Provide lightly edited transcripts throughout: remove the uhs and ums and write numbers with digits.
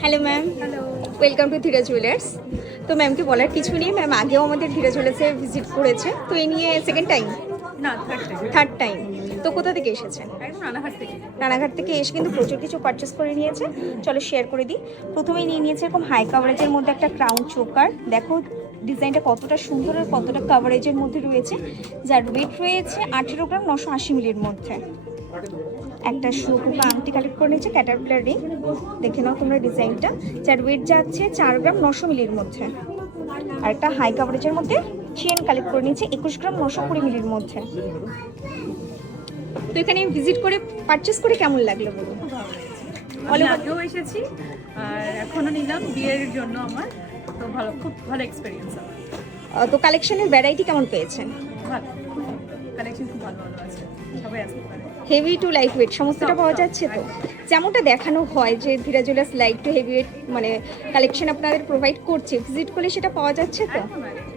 Hello ma'am, hello. Welcome to Dhira jewellers. তো ম্যামকে বলার কিছু নেই, ম্যাম আগেও আমাদের ধীরা জুয়েলার্সে ভিজিট করেছে, তো এই নিয়ে সেকেন্ড টাইম, না, থার্ড টাইম। Third time. তো কোথা থেকে এসেছেন? একদম রানাঘাট থেকে। রানাঘাট থেকে এসে কিন্তু প্রচুর কিছু পারচেস করে নিয়েছে। চলো শেয়ার করে দিই। প্রথমেই নিয়ে নিয়েছে এরকম হাই কাভারেজের মধ্যে একটা ক্রাউন চোকার। দেখো ডিজাইনটা কতটা সুন্দর আর কতটা কাভারেজের মধ্যে রয়েছে, যার ওয়েট রয়েছে 18 গ্রাম 980 মিলির মধ্যে। একটা শুকুকা আংটি কালেক্ট করে নিয়েছে, ক্যাটারপিলার রিং। দেখে নাও তোমরা ডিজাইনটা, যার ওয়েট যাচ্ছে 4 গ্রাম 900 মিলির মধ্যে। আর একটা হাই কাভারেজের মধ্যে চেন কালেক্ট করে নিয়েছে 21 গ্রাম 920 মিলির মধ্যে। তো এখানে ভিজিট করে পারচেস করে কেমন লাগলো বলুন? খুব ভালো লেগেছে। আমি আগেও এসেছি আর এখনো নিলাম বিয়ের জন্য আমার। তো ভালো, খুব ভালো এক্সপিরিয়েন্স আমার। তো কালেকশনের ভ্যারাইটি কেমন পেয়েছেন? ভালো, কালেকশন খুব ভালো ভালো আছে, সবাই আসতে পারে। হেভি টু লাইট ওয়েট সমস্তটা পাওয়া যাচ্ছে তো? যেমনটা দেখানো হয় যে Dhira jewellers light to heavy weight মানে কালেকশন আপনাদের প্রোভাইড করছে, ভিজিট করলে সেটা পাওয়া যাচ্ছে তো? একদম একদম,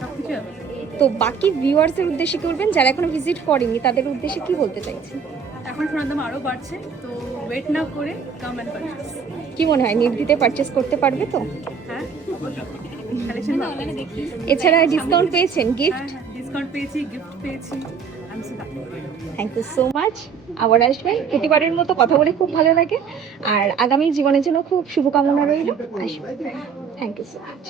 সব কিছু হবে। তো বাকি ভিউয়ার্সের উদ্দেশ্যে কি বলবেন যারা এখনো ভিজিট করেনি, তাদের উদ্দেশ্যে কি বলতে চাইছেন? এখন সোনার দাম আরও বাড়ছে, তো ওয়েট না করে কাম অ্যান্ড পারচেস। কি মনে হয় নির্দ্বিধায় পারচেস করতে পারবে তো? হ্যাঁ, কালেকশন ভালো। এছাড়া ডিসকাউন্ট পেয়েছেন, গিফট? ডিসকাউন্ট পেয়েছি, গিফট পেয়েছি। আমি so happy. Thank you so much. আবার আসবেন, প্রতিবারের মতো কথা বলে খুব ভালো লাগে। আর আগামী জীবনের জন্য খুব শুভকামনা রইল। আসবেন। Thank you so much.